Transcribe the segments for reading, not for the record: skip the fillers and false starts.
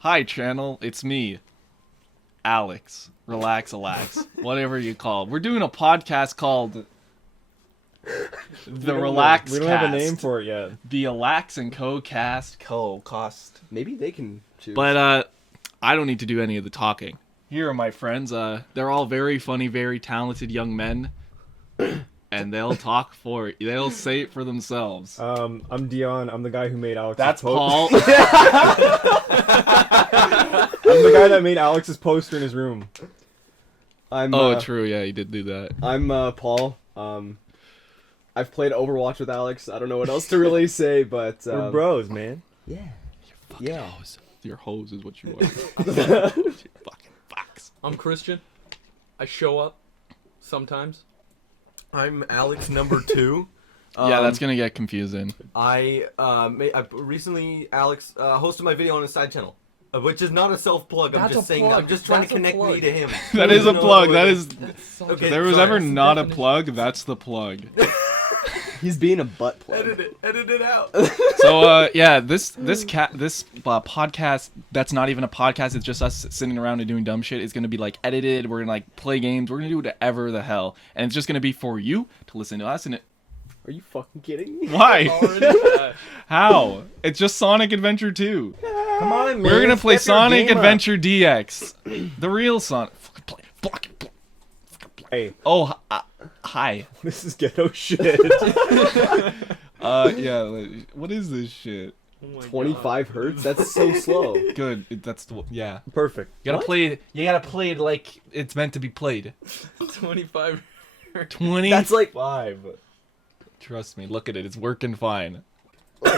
Hi, channel. It's me, Alex. RelaxAlax. Whatever you call it. We're doing a podcast called the RelaxCast. We don't have a name for it yet. The Alax and Co. Cast. Co-cost. Maybe they can choose. But I don't need to do any of the talking. Here are my friends. They're all very funny, very talented young men. And they'll talk for it. They'll say it for themselves. I'm Deon. I'm the guy who made Alex's That's Paul. I'm the guy that made Alex's poster in his room. I'm True. Yeah, he did do that. I'm Paul. I've played Overwatch with Alex. I don't know what else to really say, but We're bros, man. yeah. You're fucking Yeah. hose. Your hose is what you are. Fucking fox. I'm Christian. I show up sometimes. I'm Alex number 2. Yeah, that's gonna get confusing. I recently Alex hosted my video on his side channel, which is not a self plug. I'm That's just a saying. plug. I'm just trying That's to a connect plug. me to him. That is a plug. That is. So Okay, If there was sorry. ever That's the not a definition. plug, that's the plug. He's being a butt plug. Edit it out. So yeah, this podcast that's not even a podcast. It's just us sitting around and doing dumb shit. It's gonna be like edited. We're gonna like play games. We're gonna do whatever the hell, and it's just gonna be for you to listen to us. And Are you fucking kidding me? why? Already, How? It's just Sonic Adventure 2. Come on, man. We're gonna play Step your Sonic game up. Adventure DX, the real Sonic. Fucking play. Block it. Hey, Oh, hi. this is ghetto shit. Yeah. Like, what is this shit? oh my 25 hertz? That's so slow. Good. That's yeah. Perfect. You gotta What? play it. You gotta play it like it's meant to be played. God. 25. 25. That's like Trust me. Look at it. It's working fine.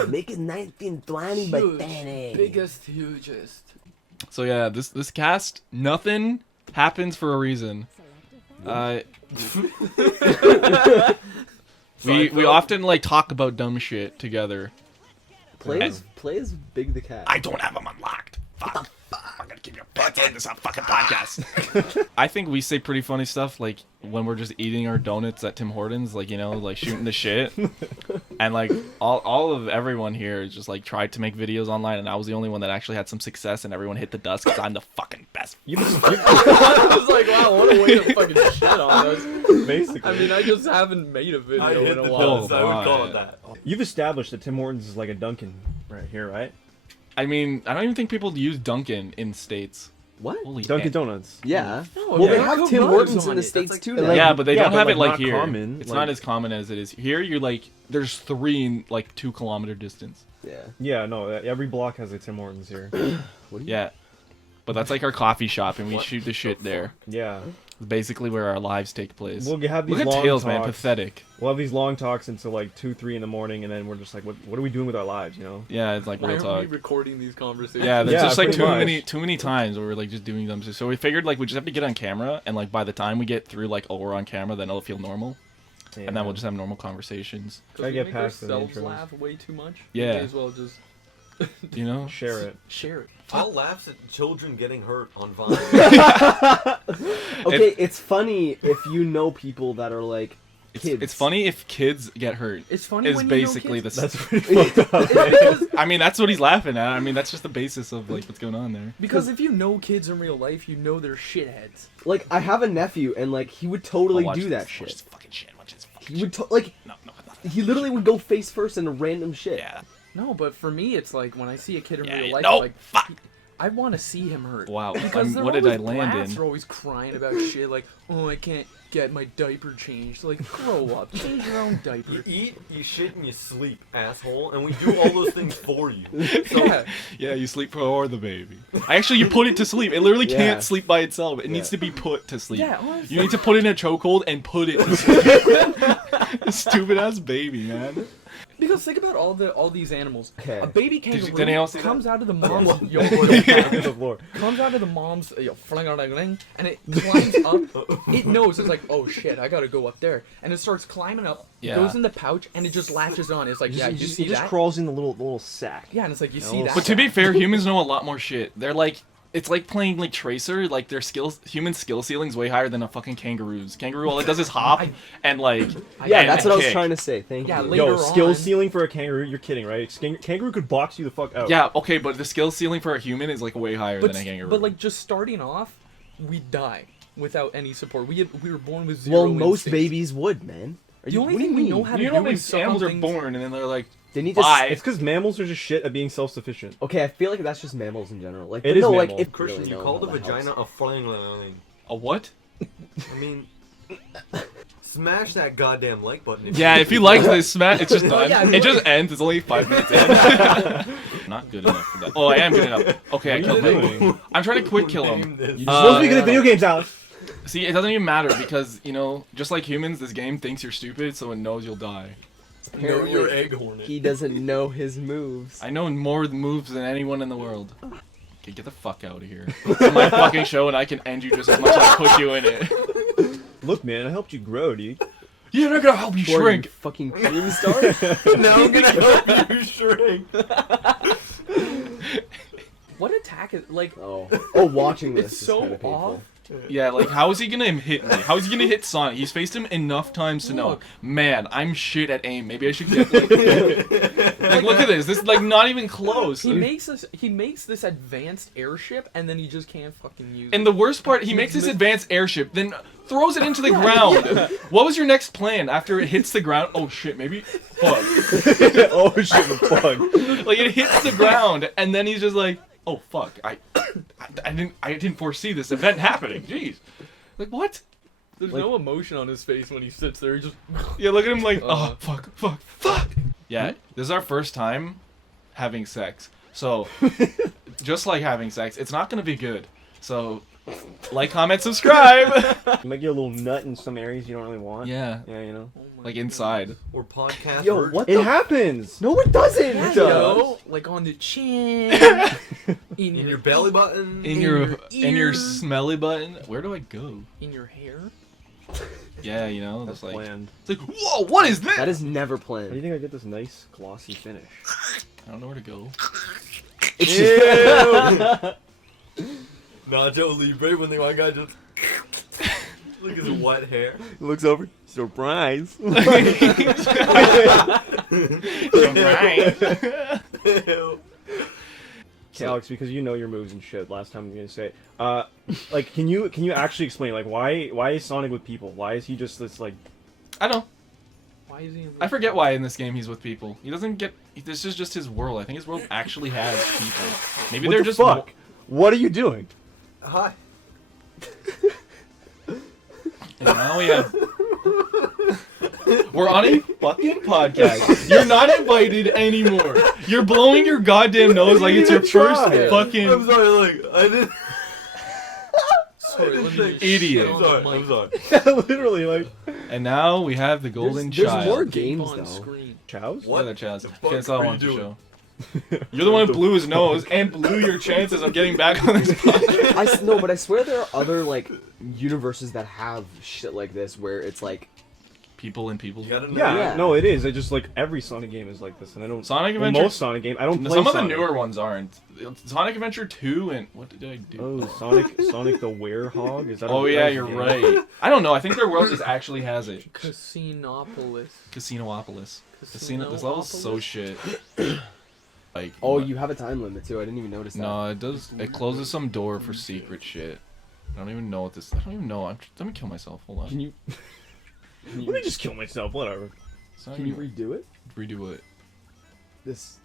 make it 1920 by 10. Biggest, hugest. So yeah, this cast, nothing happens for a reason. We often like talk about dumb shit together. Plays Big the Cat. I don't have them unlocked. Fuck. I'm gonna keep your pants on this fucking podcast. I think we say pretty funny stuff, like when we're just eating our donuts at Tim Hortons, like, you know, like shooting the shit. And like all of everyone here just like tried to make videos online, and I was the only one that actually had some success, and everyone hit the dust because I'm the fucking best. I was like, wow, what a way to fucking shit on us. Basically. I mean, I just haven't made a video I hit in the a while. dust. I would call it that. You've established that Tim Hortons is like a Dunkin' right here, right? I mean, I don't even think people use Dunkin' in States. What? Holy Dunkin' heck. Donuts. Yeah. No, well, they yeah. have Coke Tim Buzz Hortons on in the it. States That's too. like- now. Yeah, but they Yeah, don't but, have like, it like not here. common, It's like- not as common as it is here. You're like, there's 3 in like 2-kilometer distance. Yeah. Yeah, no, every block has a Tim Hortons here. Yeah, but that's like our coffee shop, and we shoot the shit there. Yeah. It's basically where our lives take place. We'll have these Look at long Tails, talks. man, pathetic. We'll have these long talks until like 2, 3 in the morning, and then we're just like, what are we doing with our lives, you know? Yeah, it's like Why real aren't we talk. recording these conversations? Yeah, there's Yeah, just like pretty too much. many times where we're like just doing them. So we figured like we just have to get on camera, and like by the time we get through like, oh, we're on camera, then it'll feel normal, and then we'll just have normal conversations. Because I we get make past the ourselves intros. laugh way too much. Yeah. We may as well just You know? share it. share it. Paul laughs at children getting hurt on Vine. Okay, it's funny if you know people that are like kids. It's funny if kids get hurt. It's funny Is when basically you know the. kids. That's pretty fucked up. I mean, that's what he's laughing at. I mean, that's just the basis of like what's going on there. Because if you know kids in real life, you know they're shitheads. Like, I have a nephew, and like he would totally do that Watch shit. this fucking shit. Watch this fucking He shit. would like No. he literally would go face first into random shit. Yeah. No, but for me, it's like when I see a kid in Yeah, real yeah. life, No, like fuck. I want to see him hurt. Wow. Because they're What did I always land brats. in? They're always crying about shit like, oh, I can't get my diaper changed. Like, grow up, change your own diaper. You eat, you shit, and you sleep, asshole. And we do all those things for you. So Yeah. Yeah, you sleep for the baby. Actually, you put it to sleep. It literally Yeah. can't sleep by itself. It needs to be put to sleep. Yeah, honestly. You need to put it in a chokehold and put it to sleep. Stupid ass baby, man. Because think about all these animals. Okay. A baby kangaroo did anyone else see comes out of the mom's On the floor. comes out of the mom's fling-a-ling-ling, and it climbs up. It knows it's like, oh shit, I gotta go up there, and it starts climbing up. Yeah. Goes in the pouch, and it just latches on. It's like, yeah, you see He just that? crawls in the little sack. Yeah, and it's like, you see No. that? But to be fair, humans know a lot more shit. They're like, It's like playing like Tracer. Like their human skill ceiling's way higher than a fucking kangaroo's. Kangaroo, all it does is hop and like. Yeah, and that's what I was kick. trying to say. Thank Yeah, you. later Yo, skill on- ceiling for a kangaroo? You're kidding, right? Kangaroo could box you the fuck out. Yeah, okay, but the skill ceiling for a human is like way higher than a kangaroo. But like just starting off, we die without any support. We were born with zero. Well, most instincts. babies would, man. The only what do thing you we mean? know how to you do know when is suck on animals are things- born and then they're like, They need to. bye. It's because mammals are just shit at being self-sufficient. Okay, I feel like that's just mammals in general. Like, It but is no, like mammal. if Christian, really you know called a how that vagina helps. a fling. A what? I mean, smash that goddamn like button. Yeah, if you like this, Matt, it's just Oh, done. yeah, It just ends. It's only 5 minutes in. Not good enough for that. Oh, I am good enough. Okay, I What are killed you him. doing? I'm trying to quick kill him. You're supposed to be good at video games, Alex. See, it doesn't even matter because, you know, just like humans, this game thinks you're stupid, so it knows you'll die. You know you're egg hornet. He doesn't know his moves. I know more moves than anyone in the world. Okay, get the fuck out of here. This is my fucking show, and I can end you just as much as I put you in it. Look, man, I helped you grow, dude. You're not gonna help you Poor shrink. fucking cream star. Now I'm gonna help you shrink. What attack is like? oh, watching this It's is so kind of painful. off. Yeah, like, how is he gonna hit me? How is he gonna hit Sonic? He's faced him enough times to know, Look. man, I'm shit at aim. Maybe I should get, like, like, look at this. This is, like, not even close. He makes this advanced airship, and then he just can't fucking use And it. the worst part, he makes this advanced airship, then throws it into the ground. What was your next plan after it hits the ground? Oh shit, maybe? Fuck. Oh shit, the fuck. Like, it hits the ground, and then he's just like, oh fuck, I didn't foresee this event happening. Jeez. Like, what? There's no emotion on his face when he sits there. He just Yeah, look at him like, oh fuck. Yeah, this is our first time having sex. So, just like having sex, it's not gonna be good. So, like, comment, subscribe. You might get a little nut in some areas you don't really want. Yeah, Yeah, you know. oh my like God. inside. Or podcast. Yo, version. what It the? happens. No, it doesn't. Yeah, It you does. know, like on the chin, In your belly button. In your your ear. smelly button. Where do I go? in your hair. Yeah, you know, That's it's like, planned. it's like, whoa, what is this? That is never How do you planned. think I get this nice glossy finish? I don't know where to go. Nacho Libre when the one guy just look at his wet hair. Looks over. Surprise. Ew. Okay, Alex, because you know your moves and shit. Last time I'm gonna say, like, can you actually explain, like, why is Sonic with people? Why is he just this like? I don't know. Why is he? I forget why in this game he's with people. He doesn't get. This is just his world. I think his world actually has people. Maybe What they're the just. fuck? What are you doing? Hi. And now we have. We're on a fucking podcast. You're not invited anymore. You're blowing your goddamn nose like it's your first Try. fucking I'm sorry. Look, I didn't. Sorry, let me just Idiot. shit I'm on sorry. the I'm mic. sorry. Literally, like, And now we have the golden There's child. more Tape games on though. screen. chows. What? Yeah, Chaz. the fuck Okay, that's all I are wanted you to doing? show. You're the one who blew his nose and blew your chances of getting back on this podcast. No, but I swear there are other like universes that have shit like this where it's like People and people's. You gotta know. Yeah, Yeah. no, it is. I just like every Sonic game is like this, and I don't. Sonic well, Adventure. most Sonic game, I don't play. Some of the Sonic. newer ones aren't. Sonic Adventure 2 and what did I do? Oh, Sonic the Werehog. Is that? Oh a, yeah, that's a you're game? right. I don't know. I think their world just actually has it. Casinopolis. Casinopolis. Casino. This level's so Casinopolis? shit. Like. oh, what- you have a time limit too. I didn't even notice that. No, it does. It closes some door for secret shit. I don't even know what this. I don't even know. Let me kill myself. Hold on. Can you? Let me just kill myself. Whatever. It's not Can you even- redo it? redo it? This,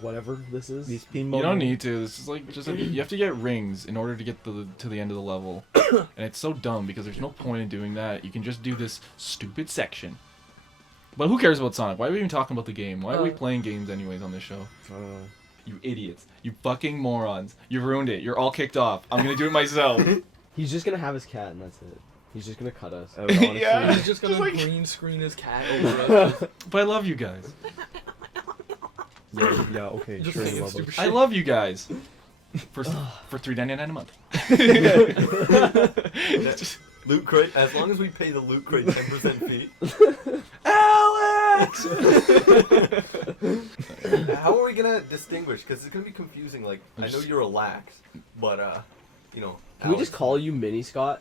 whatever this is. These pinball. You don't need to. This is like just you have to get rings in order to get to the end of the level, and it's so dumb because there's no point in doing that. You can just do this stupid section. But who cares about Sonic? Why are we even talking about the game? Why are we playing games anyways on this show? I don't know. You idiots! You fucking morons! You ruined it. You're all kicked off. I'm gonna do it myself. He's just gonna have his cat and that's it. He's just gonna cut us. I would honestly, Yeah. He's just gonna Just like- green screen his cat over us. But I love you guys. yeah, okay, Just sure. saying you love stupid us. shit. I love you guys. For $3.99 a month. Just- Loot crate. As long as we pay the loot crate 10% fee. Alex. How are we gonna distinguish? Because it's gonna be confusing. Like, I know Just- you're a lax, But you know. Can we Alex- just call you Mini Scott?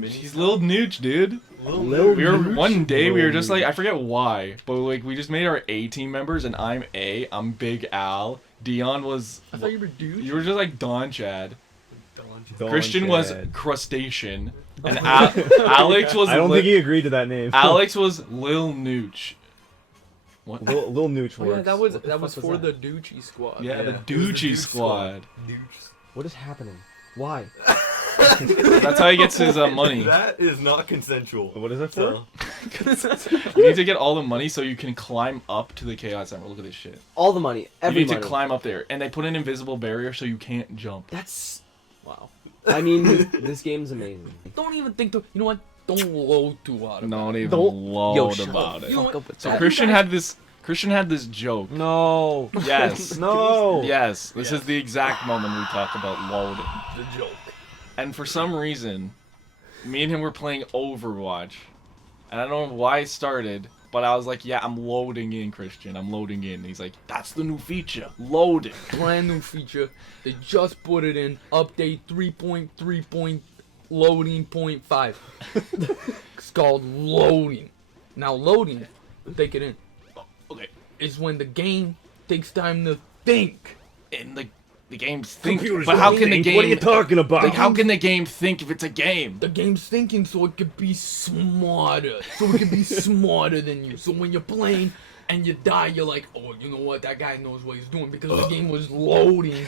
He's Lil Nooch, dude. Lil We were Nooch? one day we were Lil just like, I forget why, but like we just made our A team members, and I'm A, I'm Big Al. Deon was I thought you were dude. you were just like Don Chad. Don Christian was Chad. Crustacean, and Alex was. I don't Li- think he agreed to that name. Alex was Lil Nooch. What? Lil Nooch Oh, works. yeah, that was What the that was fuck for was the Doochie squad. Yeah, the It was Doochie Squad. What is happening? Why? That's how he gets his money. That is not consensual. What is that for? So, You need to get all the money so you can climb up to the Chaos Emerald. Look at this shit. All the money. You Every need money. to climb up there, and they put an invisible barrier so you can't jump. That's. Wow. I mean, this game's amazing. Don't even think to. You know what? Don't load too hard. Don't even Don't- load Yo, shut about the it. You know fuck what? up with So that. Christian had this joke. No. Yes. No. Yes. This is the exact moment we talk about loading. The joke. And for some reason, me and him were playing Overwatch. And I don't know why it started, but I was like, yeah, I'm loading in, Christian. I'm loading in. And he's like, that's the new feature. Load it. Brand new feature. They just put it in. Update 3.3. Loading 0.5. It's called loading. Now loading, take it in, Okay. is when the game takes time to think. And the game's thinking. Computers But how don't can the think. game... What are you talking about? Like, how can the game think if it's a game? The game's thinking so it could be smarter. So it could be smarter than you. So when you're playing and you die, you're like, oh, you know what? That guy knows what he's doing because the game was loading.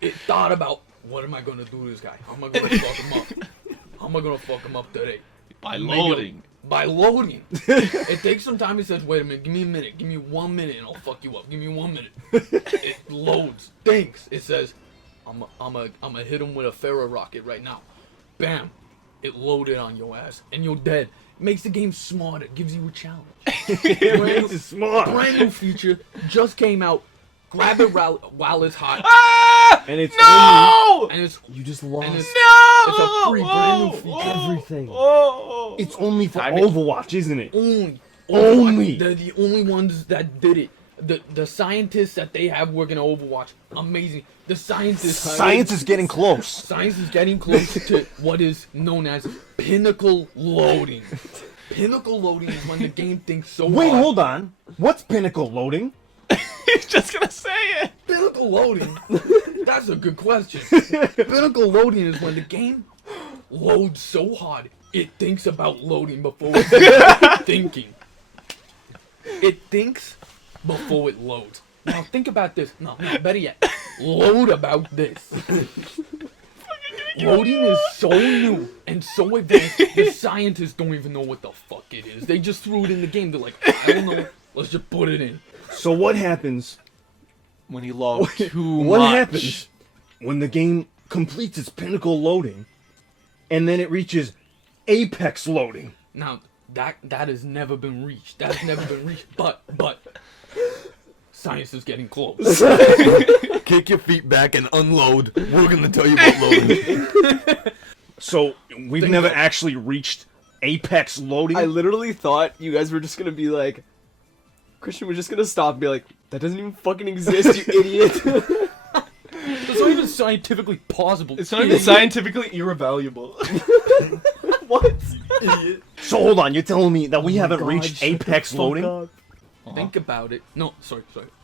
It thought about, what am I going to do to this guy? How am I going to fuck him up? How am I going to fuck him up today? By Maybe loading. By loading. It takes some time. It says, wait a minute, give me a minute. Give me 1 minute and I'll fuck you up. Give me 1 minute. It loads. Thinks. It says, I'm a hit him with a Ferro rocket right now. Bam. It loaded on your ass and you're dead. Makes the game smarter. Gives you a challenge. It makes it smart. Brand new feature. Just came out. Grab it while it's hot. Ah! And it's No! And it's You just and lost it's No! It's a free brand new feature. everything. Oh. It's only for I mean- Overwatch, isn't it? only. They're the only ones that did it. The scientists that they have working on Overwatch, amazing. The scientists. Science is getting close. Science is getting close to what is known as pinnacle loading. Pinnacle loading is when the game thinks so Wait, hard. hold on. What's pinnacle loading? He's just gonna say it. Pinnacle loading? That's a good question. Pinnacle loading is when the game loads so hard it thinks about loading before it's thinking. It thinks before it loads. Now think about this. No, better yet. Load about this. Loading is so new and so advanced, the scientists don't even know what the fuck it is. They just threw it in the game. They're like, I don't know. Let's just put it in. So what happens? When he logged too What much. happens when the game completes its pinnacle loading, and then it reaches apex loading? Now that has never been reached. That's never been reached. But science is getting close. kick your feet back and unload. We're gonna tell you about loading. So we've Think never of- actually reached apex loading. I literally thought you guys were just gonna be like, Christian was just gonna stop and be like, that doesn't even fucking exist, you idiot. It's not even scientifically possible. It's not even scientifically irrevaluable. What? Idiot. So hold on, you're telling me that we haven't God, reached shut the apex fuck loading? up. Think about it. No, sorry.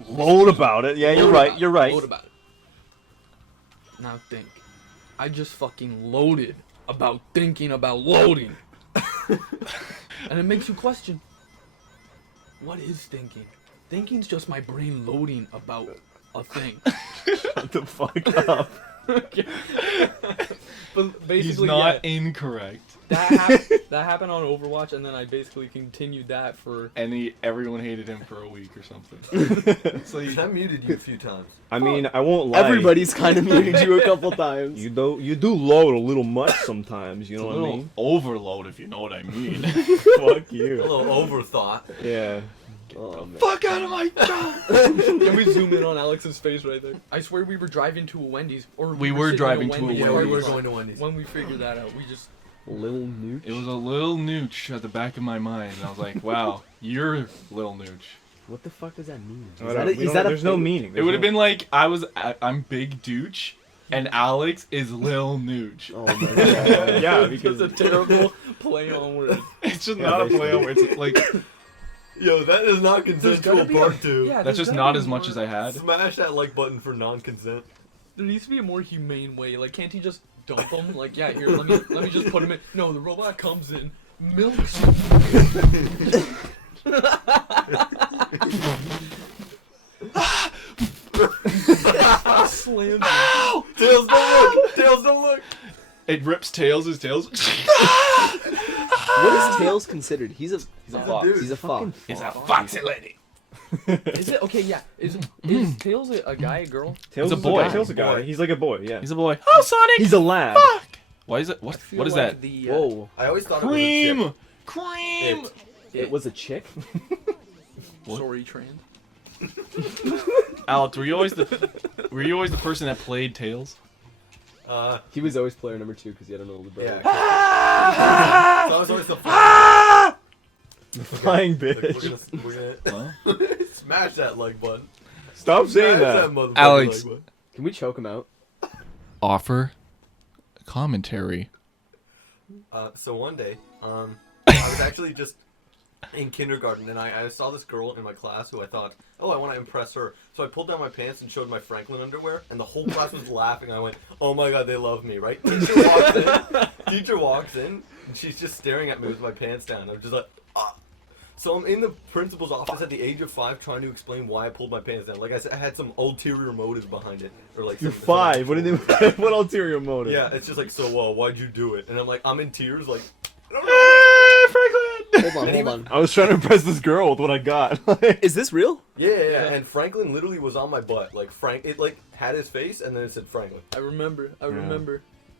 Load about it. Yeah, you're Load right. about it. You're right. Load about it. Now think. I just fucking loaded about thinking about loading. And it makes you question. What is thinking? Thinking's just my brain loading about a thing. Shut the fuck up. But basically, He's not incorrect. that happened on Overwatch, and then I basically continued that for. And everyone hated him for a week or something. So you, That muted you a few times. I mean, I won't lie. Everybody's kind of muted you a couple times. You do load a little much sometimes. You know a what I little mean? overload, if you know what I mean. Fuck A you. little overthought. Yeah. Oh, man. Fuck out of my job! Can we zoom in on Alex's face right there? I swear we were driving to a Wendy's, or We were sitting driving at to a Yeah, Wendy's. we were going to Wendy's. When we figured that out, we just. Lil Nooch. It was a little nooch at the back of my mind, and I was like, wow, you're Lil Nooch. What the fuck does that mean? There's no thing? meaning. It would have been like, I'm Big Dooch, and Alex is Lil Nooch. Oh my god. Yeah, It's because a terrible play on words. It's just Yeah, not a basically. play on words. It's like Yo, that is not consensual part 2. Yeah, that's there's just gotta not be as much more- as I had. Smash that like button for non-consent. There needs to be a more humane way. Like, can't he just dump him? Like, yeah, here, let me just put him in. No, the robot comes in, milks him. Slams him. Tails, don't look! Tails, don't look! It rips Tails' tails. What is Tails considered? He's a fox. dude. He's a fox. It's a foxy lady. Is it okay? Yeah. Is Tails a guy, a girl? Tails He's a is boy. Tails is a guy. Boy. He's like a boy. Yeah. He's a boy. Oh, Sonic! He's a lad. Fuck! Why is it? What? I feel What is like that? The, Whoa. I always thought it was a Cream! chick. Cream! It was a chick? What? Sorry, trans. Alex, were you always the person that played Tails? He was always player number 2 because he had an older brother. Yeah. So I was always the Flying Like, bitch. we're Huh? gonna smash that like button. Stop saying Smash that. motherfucking Alex. like button. Can we choke him out? Offer commentary. So one day, I was actually just in kindergarten, and I saw this girl in my class who I thought, oh, I want to impress her. So I pulled down my pants and showed my Franklin underwear, and the whole class was laughing. I went, oh my god, they love me, right? Teacher walks in, and she's just staring at me with my pants down. I'm just like, ah. So I'm in the principal's office at the age of 5 trying to explain why I pulled my pants down. Like I said, I had some ulterior motives behind it. Or like You're some- 5. What did they? What ulterior motive? Yeah, it's just like, so why'd you do it? And I'm like, I'm in tears, like, Franklin! Hold on. I was trying to impress this girl with what I got. Is this real? yeah. And Franklin literally was on my butt. Like it like had his face, and then it said Franklin. I remember.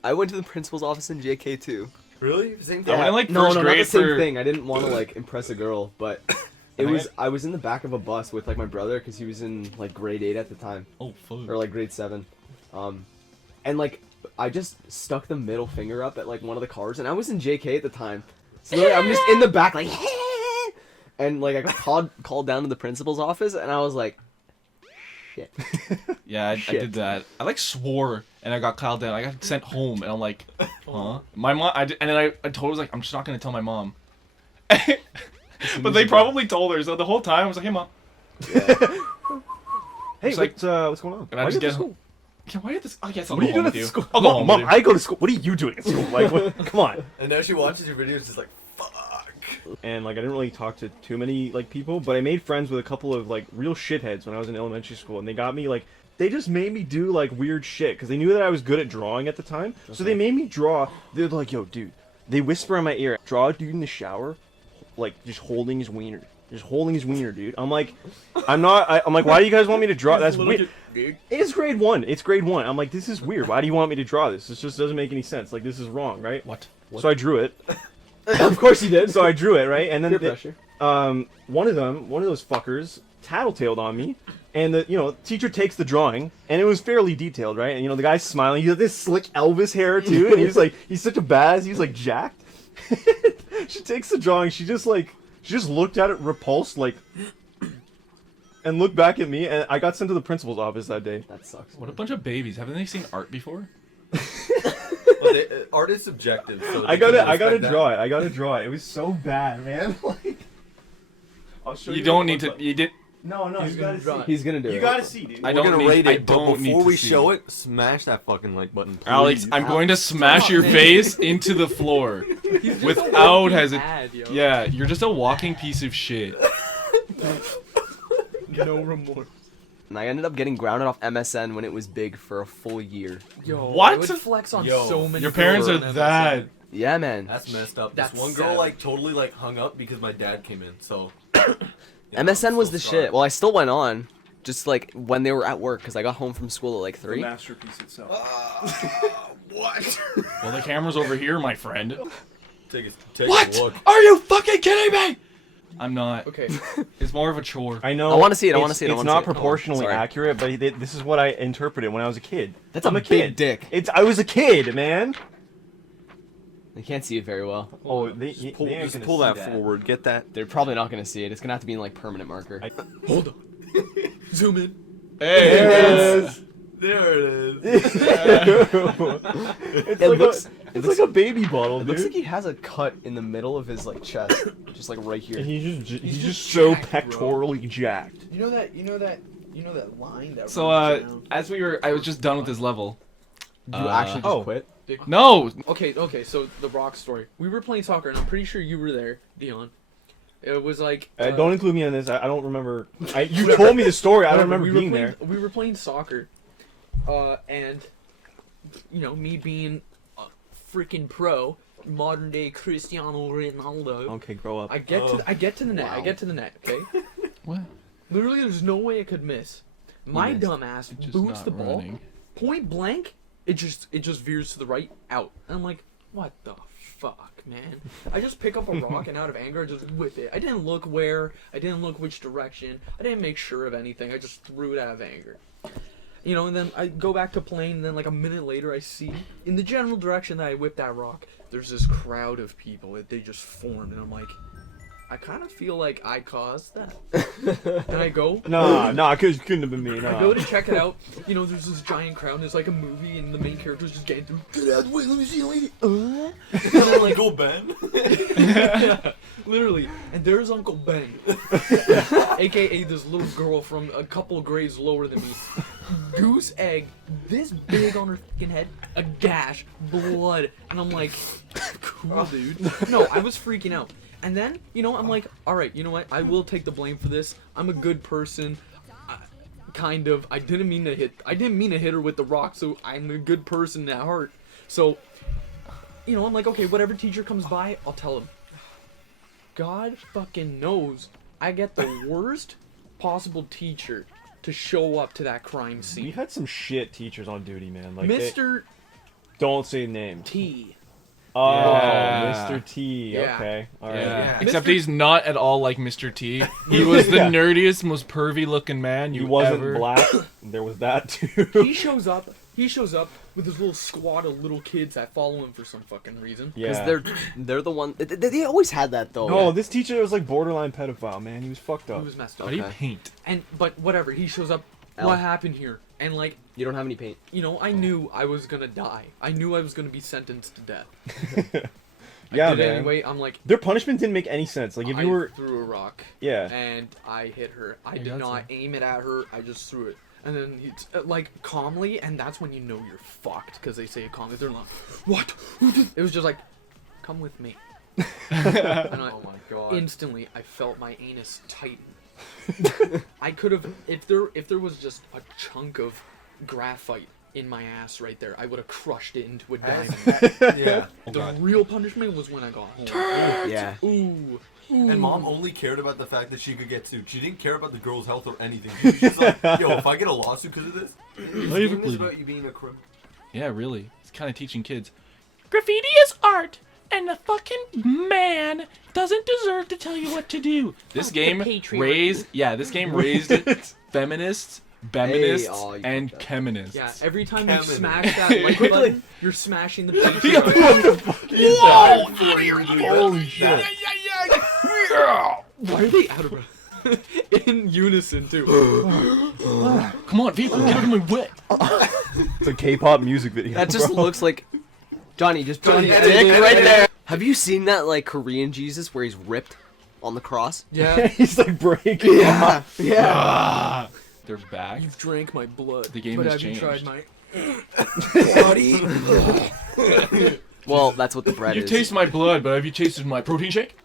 I went to the principal's office in JK too. Really? Same I thing. went in like No, first not the grade same for. thing. I didn't want to like impress a girl, but it Okay. was. I was in the back of a bus with like my brother because he was in like grade 8 at the time, Oh fuck. or like grade 7, and like I just stuck the middle finger up at like one of the cars, and I was in JK at the time, so like, I'm just in the back like, and like I got called down to the principal's office, and I was like, shit. Yeah, I did that. I like swore, and I got called down. I got sent home, and I'm like, huh? My mom. And then I told her like, I'm just not gonna tell my mom. But they probably told her. So the whole time I was like, hey mom. Hey, It's like- what's going on? And I Why just you get at home. school? Yeah, why at this? I guess I'll What are go you home doing with at you. school? I'll go Mom, home Mom, with you. I go to school. What are you doing at school? Like, what? Come on. And now she watches your videos, just like, fuck. And like, I didn't really talk to too many like people, but I made friends with a couple of like real shitheads when I was in elementary school, and they got me like. They just made me do like weird shit because they knew that I was good at drawing at the time. So they made me draw. They're like, "Yo, dude." They whisper in my ear, "Draw a dude in the shower, like just holding his wiener, just holding his wiener, dude." I'm like, I'm like, why do you guys want me to draw? That's weird. It's grade 1. It's grade 1. I'm like, this is weird. Why do you want me to draw this? This just doesn't make any sense. Like, this is wrong, right? What? So I drew it. Of course you did. So I drew it, right? And then Peer pressure. one of those fuckers, tattletaled on me, and the teacher takes the drawing, and it was fairly detailed, right? And the guy's smiling. He had this slick Elvis hair too, and he's like, he's such a badass. He's like jacked. She takes the drawing. She just looked at it, repulsed, like, and looked back at me. And I got sent to the principal's office that day. That sucks. What a bunch of babies. Haven't they seen art before? Well, art is subjective. So I they can gotta respect that. draw it. I gotta draw it. It was so bad, man. Like, I'll show you. You don't need to. You did. No, He's you gonna gotta draw see. it. He's gonna do it. You gotta see, dude. I We're don't gonna need. rate I it, but don't need before to we see. show it, smash that fucking like button. Alex, please. I'm going to smash your man. face into the floor. He's just Without a walking hesitation. ad, yo. Yeah, you're just a walking piece of shit. No remorse. And I ended up getting grounded off MSN when it was big for a full year. Yo, What? I would flex on Yo, so many. Your parents are girls on that. Yeah, man. That's messed up. That's This one girl savage. like totally like hung up because my dad came in. So MSN was the scarred. shit. Well, I still went on, just like when they were at work, because I got home from school at like 3. masterpiece itself. What? Well, the camera's over here, my friend. Take a What? look. Are you fucking kidding me? I'm not. Okay. It's more of a chore. I know. I wanna see it, I it's- wanna see it, I It's wanna not see it. proportionally Sorry. accurate, but this is what I interpreted when I was a kid. That's I'm a a kid. big dick. I was a kid, man. They can't see it very well. Oh, they ain't gonna see forward. Get that. They're probably not gonna see it. It's gonna have to be in like permanent marker. Hold on. Zoom in. Hey, There it is. There it is. It's like a baby bottle, It dude. looks like he has a cut in the middle of his like chest, just like right here. And he's He's just just so jacked, bro. pectorally jacked. You know that line that. So runs around? I was just done with this level. Do you actually just oh. quit? No, Okay, so the rock story. We were playing soccer, and I'm pretty sure you were there, Deon. It was like. Don't include me in this. I don't remember. You told me the story. I don't remember we were being playing, there. We were playing soccer, and me being a freaking pro, modern day Cristiano Ronaldo. Okay, grow up. I get to the net. Wow. I get to the net. Okay. what? Literally, there's no way I could miss. My missed. dumbass Just boots not the ball running. point blank. It just veers to the right, out, and I'm like, what the fuck, man? I just pick up a rock and out of anger, I just whip it. I didn't look where. I didn't look which direction. I didn't make sure of anything. I just threw it out of anger. And then I go back to playing, and then like a minute later, I see in the general direction that I whipped that rock, there's this crowd of people that they just formed, and I'm like, I kind of feel like I caused that. And I go, Nah, couldn't have been me. I Nah. go to check it out. There's this giant crowd, and it's like a movie, and the main character's just getting through. Get out of the way, let me see, lady. And I'm like, Go Ben. yeah, literally. And there's Uncle Ben, aka this little girl from a couple grades lower than me. Goose egg, this big on her fucking head, a gash, blood, and I'm like, cool, dude. No, I was freaking out. And then, I'm like, all right, you know what? I will take the blame for this. I'm a good person. Kind of. I didn't mean to hit her with the rock, so I'm a good person at heart. So, I'm like, okay, whatever teacher comes by, I'll tell him. God fucking knows I get the worst possible teacher to show up to that crime We scene. had some shit teachers on duty, man. Like Mr. don't say names. T. Oh, Yeah. Mr. T. Yeah. Okay. All right. Yeah. Yeah. Except Mr. he's not at all like Mr. T. He was the Yeah. nerdiest, most pervy looking man He you wasn't ever. black. There was that too. He shows up with his little squad of little kids that follow him for some fucking reason. Because Yeah. they're the one. They always had that though. No, this teacher was like borderline pedophile, man. He was fucked up. He was messed How up. do you Okay. paint? But whatever, he shows up. L. What happened here? And like, You don't have any paint. I knew I was gonna die. I knew I was gonna be sentenced to death. Yeah, I did it man. anyway. I'm like, Their punishment didn't make any sense. Like if I you were, threw a rock yeah. and I hit her. I did gotcha. not aim it at her. I just threw it. And then he like calmly, and that's when you know you're fucked because they say it calmly. They're like, "What? Who did?" It was just like, "Come with me." And I, Oh my god. instantly, I felt my anus tighten. I could have, if there was just a chunk of graphite in my ass right there, I would have crushed it into a diamond. Yeah. The real punishment was when I got home. Yeah. Ooh. And mom only cared about the fact that she could get sued. She didn't care about the girl's health or anything. She was just like, yo, if I get a lawsuit because of this, this game is about you being a criminal. Yeah, really. It's kind of teaching kids. Graffiti is art, and the fucking man doesn't deserve to tell you what to do. This game raised feminists, feminists, oh, you and fucked up. feminists. Yeah, every time you Kevin. smash that like Quickly. button, you're smashing the What patriarchy. the fuck is Whoa! that? Holy shit. Why are they out of breath? In unison too. Come on, vehicle, get out of my way. It's a K-pop music video. That just bro. looks like Johnny. Just put his Johnny, dick edit it, right edit there. Have you seen that like Korean Jesus where he's ripped on the cross? Yeah, He's like breaking. Yeah. Ah, they're back. you've drank my blood. The game but has have you tried changed. my Well, that's what the bread You is. taste my blood, but have you tasted my protein shake?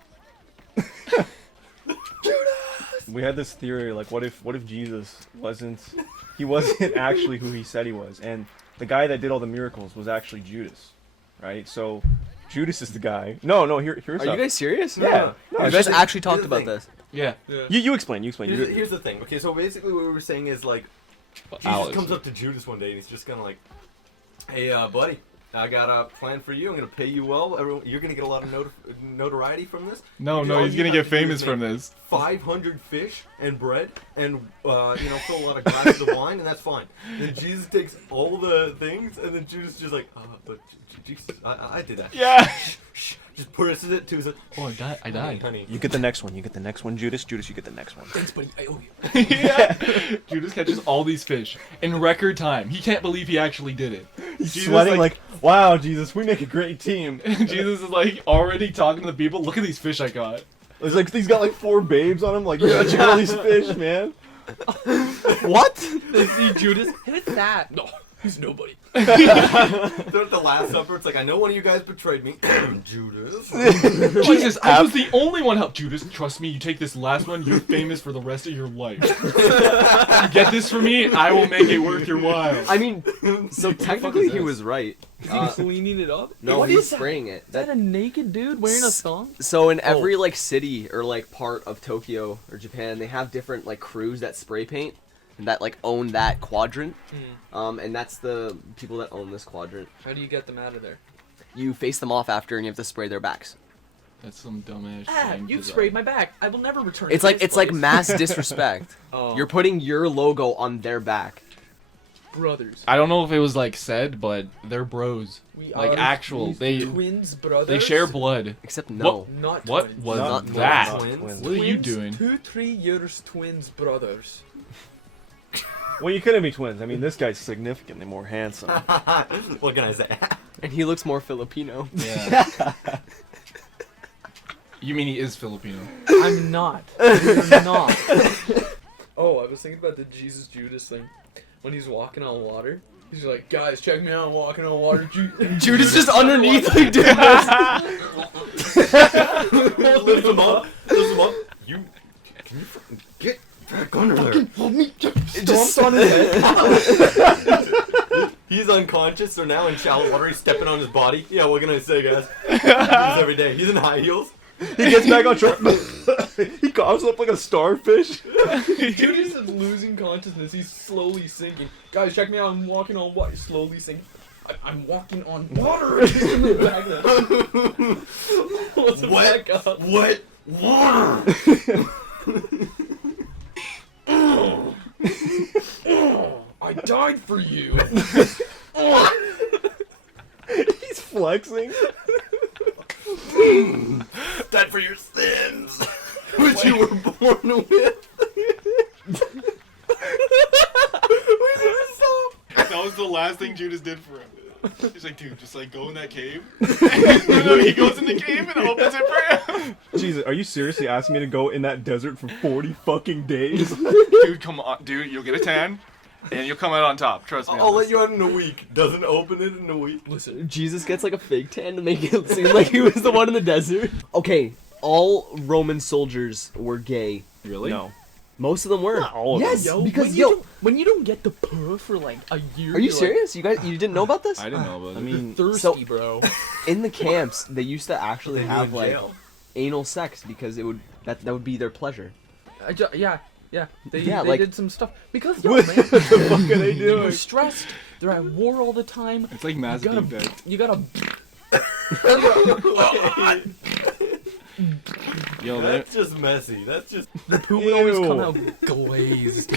We had this theory, like, what if Jesus wasn't actually who he said he was, and the guy that did all the miracles was actually Judas, right? So, Judas is the guy. No, here's Are you guys serious? Yeah. No, You it's guys just- actually talked here's the about thing. this. Yeah. You explain. Here's the thing. Okay, so basically what we were saying is like, Jesus Alex. comes up to Judas one day and he's just kind of like, hey, buddy, I got a plan for you. I'm gonna pay you well. You're gonna get a lot of notoriety from this. No, All he's you gonna have get to do famous is from make this. 500 fish and bread, and fill a lot of glasses of wine, and that's fine. Then Jesus takes all the things, and then Judas just like, but Jesus, I did that. Yeah. Shh, just presses it to his. Oh, I died. Honey. You get the next one. You get the next one, Judas. Judas, you get the next one. Thanks, buddy. I owe you. Yeah. Judas catches all these fish in record time. He can't believe he actually did it. He's Jesus, sweating like, wow, Jesus, we make a great team. Jesus is like already talking to the people. Look at these fish I got. It's like he's got like 4 babes on him. Like, yeah, check out all these fish, man. What? They see Judas. Hit that. No, he's nobody. They're at the Last Supper. It's like, I know one of you guys betrayed me, Judas. Jesus, I was the only one help. Judas, trust me, you take this last one, you're famous for the rest of your life. You get this for me, I will make it worth your while. I mean, so technically he was right. Is he cleaning it up? No, What he's is that? spraying it. Is that a naked dude wearing a thong? So in every like city or like part of Tokyo or Japan, they have different like crews that spray paint and that like own that quadrant. And that's the people that own this quadrant. How do you get them out of there? You face them off after and you have to spray their backs. That's some dumbass thing. You've sprayed my back. I will never return. It's to like this like place. mass disrespect. Oh. You're putting your logo on their back. brothers. I don't know if it was like said, but they're bros. We Like are actual, these they twins brothers. they share blood. Except no. Not What twins. was Not that? twins. What are you Twins, doing? 2-3 years twins brothers. Well, you couldn't be twins. I mean, this guy's significantly more handsome. What can I say? And he looks more Filipino. Yeah. You mean he is Filipino? I'm not. I'm not. Oh, I was thinking about the Jesus Judas thing. When he's walking on water, he's like, guys, check me out, I'm walking on water. Judas just underneath like doing this. Lift him up. Lift him up. You can you fucking get back under there? It just on his head. He's unconscious, so now in shallow water, he's stepping on his body. Yeah, what can I say, guys? He do this every day. He's in high heels. He gets back on track. He coughs up like a starfish. Judas is losing consciousness. He's slowly sinking. Guys, check me out. I'm walking on water. Slowly sinking. I'm walking on water. In the back there. What's the Wet, back up? wet water. I died for you. He's flexing. Died for your sins, which you were born with. That was the last thing Judas did for him. He's like, dude, just like go in that cave. He goes in the cave and opens it for him. Jesus, are you seriously asking me to go in that desert for 40 fucking days? Dude, come on, dude, you'll get a tan, and you'll come out on top. Trust me. I'll let you out in a week. Doesn't open it in a week. Listen, Jesus gets like a fake tan to make it seem like he was the one in the desert. Okay, all Roman soldiers were gay. Really? No. Most of them were. Not all of yes, them. because when you don't get the purr for like a year, Are you you're serious? You guys, you didn't know about this? I didn't know about I it. mean, Thirsty, So- bro. In the camps, they used to actually They have go in like jail. anal sex because it would that would be their pleasure. Yeah. They like- did some stuff because yo, what man, the fuck are they they're doing? stressed. They're at war all the time. It's like Mass You gotta, Effect. you gotta. Yo, that, That's just messy. That's just. The poo would always come Ew. out glazed.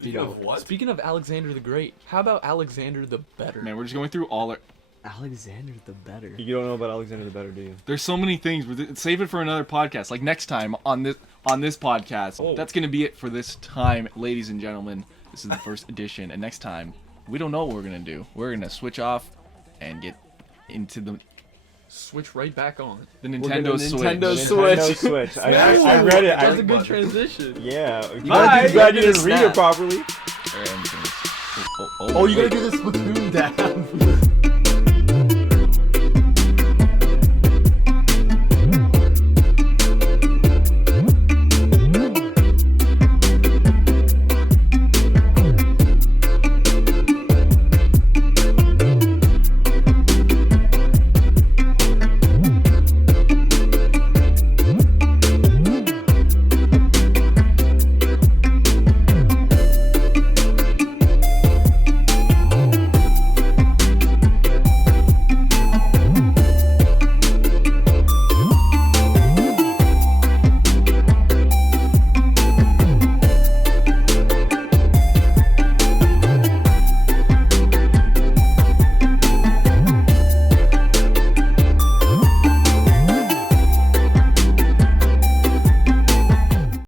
Speaking of what? Speaking of Alexander the Great, how about Alexander the Better? man, we're just going through all our. Alexander the Better. You don't know about Alexander the Better, do you? There's so many things. Save it for another podcast. Like next time on this podcast. Oh. That's gonna be it for this time, ladies and gentlemen. This is the first edition, and next time we don't know what we're gonna do. We're gonna switch off and get into the Switch right back on. Nintendo Switch. Nintendo Nintendo Switch. I read it. That's a good transition. Yeah. gotta I'm do glad you the didn't read it snap. properly. Oh, Oh, you gotta wait. do this Splatoon dash.